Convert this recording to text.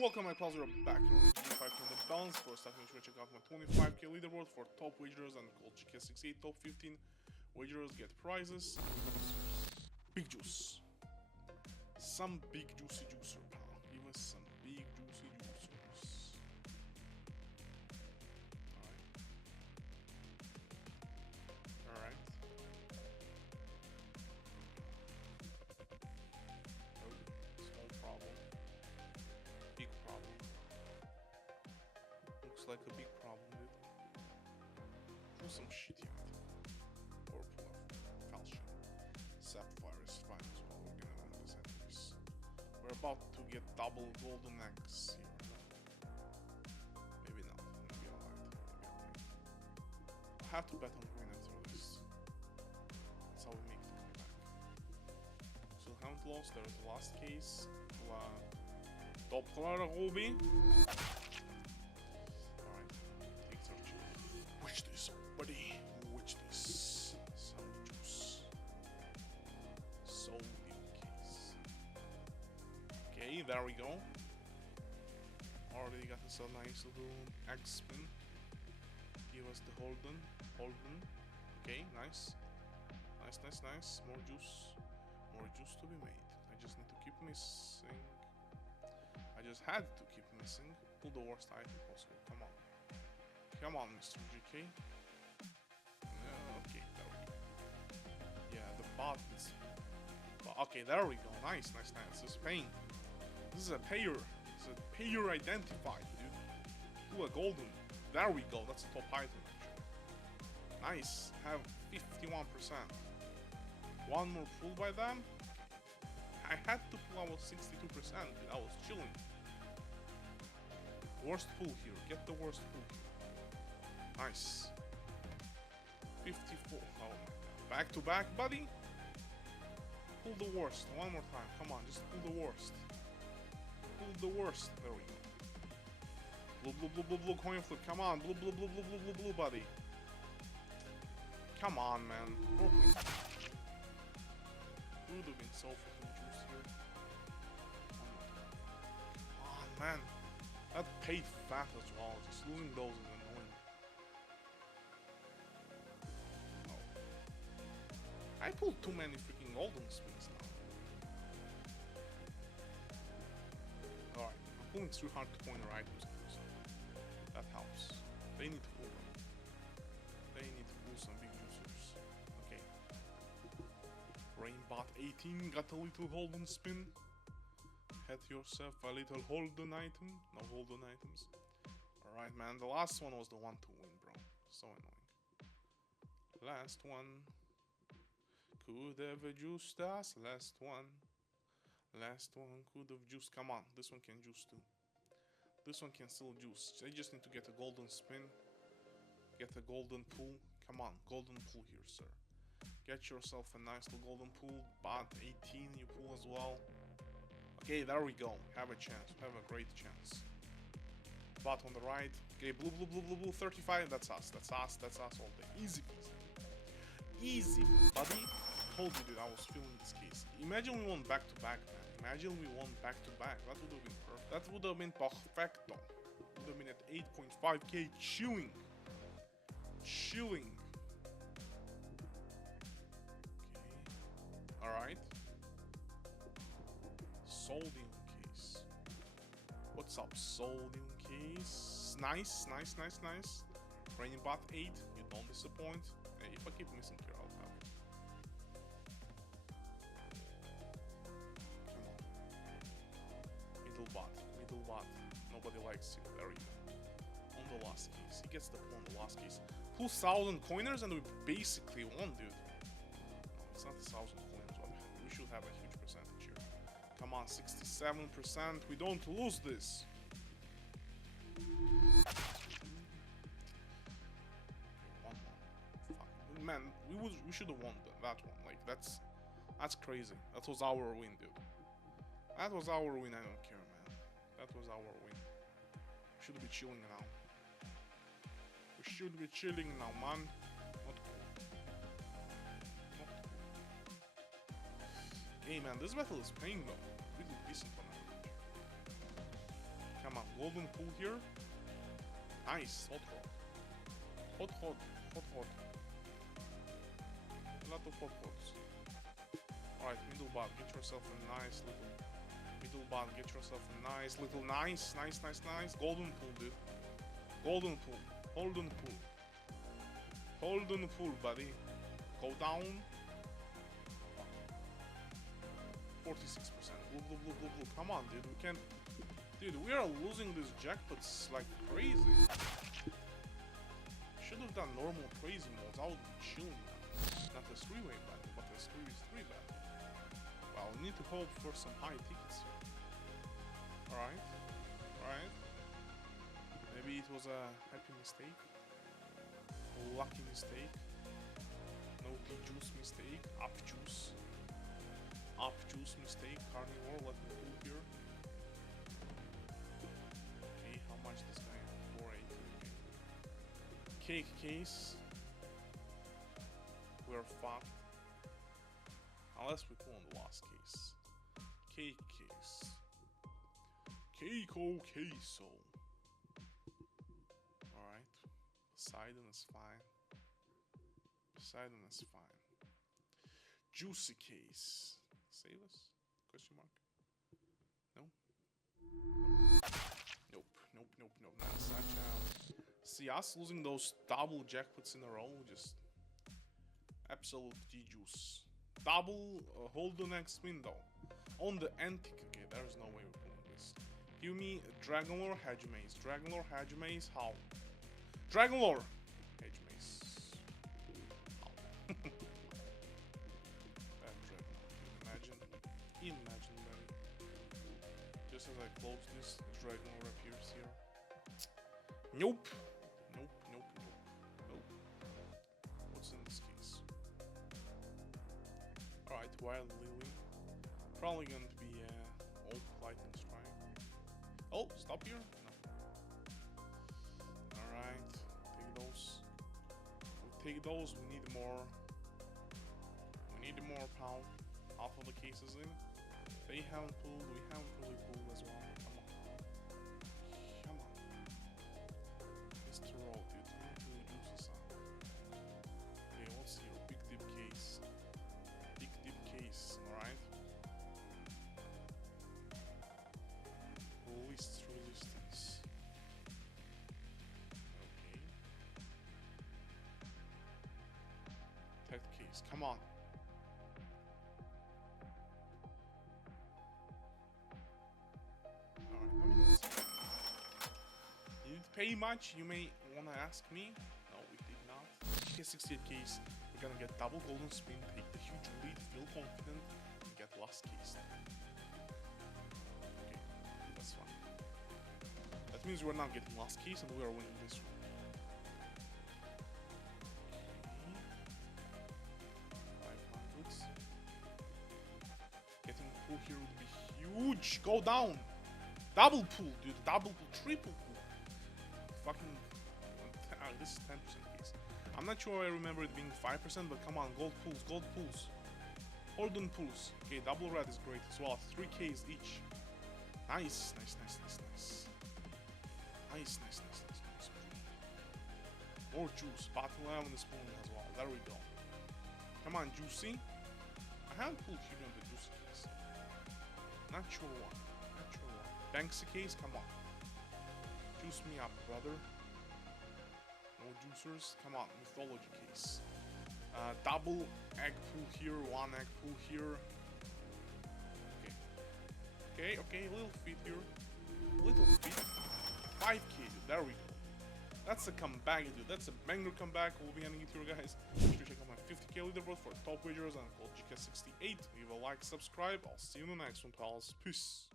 Welcome my pals, we're back in G5 in the balance. For a second, we're check out my 25k leaderboard for top wagerers and called GK68 top 15 wagerers get prizes. Big juice. Some big juicy juicer, pal. Give us some big juicy juicers. Alright. Oh, small problem. Big problem. Looks like a big problem, dude. Do some shit here. Or pull off falchion. Sapphire is fine as well. We're gonna win this anyways. We're about to get double golden X here. Maybe not. Maybe alright. I have to bet on green after this. That's how we make the comeback. So haven't lost. There's the last case. Top color Ruby. Alright, take 30. Which this, buddy? Which this? Some juice. Sodium case. Okay, there we go. Already got us a nice little egg spin. Give us the Holden. Okay, nice. Nice. More juice. More juice to be made. I just need to keep missing. I just had to keep missing. Pull the worst item possible. Come on. Come on, Mr. GK. Okay, there we go. Yeah, the buttons. Okay, there we go. Nice. This is paying. This is a payer. It's a payer identified, dude. Pull a golden. There we go. That's the top item, actually. Nice. Have 51%. One more pull by them. I had to pull out 62%, dude. I was chilling. Worst pull here. Get the worst pull here. Nice. 54. Oh my god. Back to back, buddy. Pull the worst. One more time. Come on, just pull the worst. Pull the worst. There we go. Blue, coin flip. Come on. Blue, buddy. Come on, man. Would have been so fucking juicy here. Oh man. That paid fat as well. Just losing those is annoying. Oh. I pulled too many freaking golden spins now. Alright, I'm pulling 300 pointer items now, so that helps. They need to pull them. They need to pull some big juicers. Okay. Rainbot 18 got a little golden spin. Had yourself a little golden item. No golden items. Alright, man. The last one was the one to win, bro. So annoying. Last one. Could have juiced us. Last one could have juiced. Come on. This one can juice too. This one can still juice. They just need to get a golden spin. Get a golden pull. Come on. Golden pull here, sir. Get yourself a nice little golden pull. Bot 18 you pull as well. Okay, there we go. Have a chance. Have a great chance. Bot on the right. Okay, blue, 35. That's us all day. Easy peasy. Easy, buddy. Told you, dude, I was feeling this case. Imagine we won back to back, man. Imagine we won back to back. That would have been perfect. That would have been perfecto. Would have been at 8.5k chilling. Alright. Sodium case. What's up, sodium case? Nice. Raining bot 8, you don't disappoint. Hey, if I keep missing here, I'll have it. Come on. Middle bot. Nobody likes you. There you go. On the last case. He gets the pull on the last case. 2,000 coiners and we basically won, dude. No, it's not 1,000 coiners. We should have a huge percentage here. Come on, 67%. We don't lose this. One more. Fuck. Man, we should have won that one. Like that's crazy. That was our win, dude. That was our win. I don't care, man. That was our win. We should be chilling now. We should be chilling now, man. Not cool. Hey man, this battle is paying though. Really decent on average. golden pool here. Nice, hot rod. Hot rod, hot rod. A lot of hot rods. Alright, middle bot, get yourself a nice little... Middle bot, get yourself a nice little... Nice. Golden pool, dude. Golden pool. Golden pool. Golden pool, buddy. Go down. 46%. Blue. Come on, dude. We can't... Dude, we are losing these jackpots like crazy. Should have done normal crazy modes. I would be chilling. Not a 3-way battle, but a 3v3 battle. Well, we need to hope for some high tickets here. Alright. Maybe it was a happy mistake. A lucky mistake. No D-juice mistake. Up juice mistake. Carnivore, let me do here. Okay, how much this guy? 480. Cake case. We're fucked. Unless we pull on the last case. Cake case. Keiko queso. Alright. Poseidon is fine. Juicy case. Save us? Question mark? No? Nope. Not such a... See, us losing those double jackpots in a row, just... Absolute D-juice. Double hold the next window. On the antique, okay, there's no way we're pulling this. Give me Dragonlore, Hedgemaze. Dragonlore, Hedgemaze, how? Dragonlore! Hedgemaze. How? That Dragonlore, imagine, buddy. Just as I close this, Dragonlore appears here. Nope. What's in this case? Alright, Wild Lily. Probably going to be Oak Lightning Strike. Oh, stop here? No. Alright, take those. We take those, we need more. We need more pound. Half of the cases in. They haven't pulled, we haven't really pulled as well. Come on. Mr. Roll, dude. Really juices on. Okay, what's here? Big dip case. Alright. Listings. Okay. Tech case, come on. Alright, did it pay much? You may wanna ask me. No, we did not. Okay, 68 case. We're gonna get double golden spin, take the huge lead, feel confident, and get last case. Okay, that's fine. That means we're not getting last case and we are winning this one. Okay. 500s. Getting pull here would be huge. Go down. Double pull, dude. Double pull, triple pull. Fucking. This is 10% case. I'm not sure I remember it being 5%, but come on, gold pulls. Golden pulls. Okay, double red is great as well. 3Ks each. Nice. More juice. Battle 11 is pulling as well. There we go. Come on, juicy. I haven't pulled here on the juicy case. Not sure why. Banksy case, come on. Juice me up, brother. No juicers. Come on, mythology case. Double egg pull here, one egg pull here. Okay, little feet here. 5K, dude. There we go. That's a comeback, dude. That's a banger comeback. We'll be ending it here, guys. Make sure to check out my 50K leaderboard for top wagers and called GK68. Leave a like, subscribe. I'll see you in the next one, pals. Peace.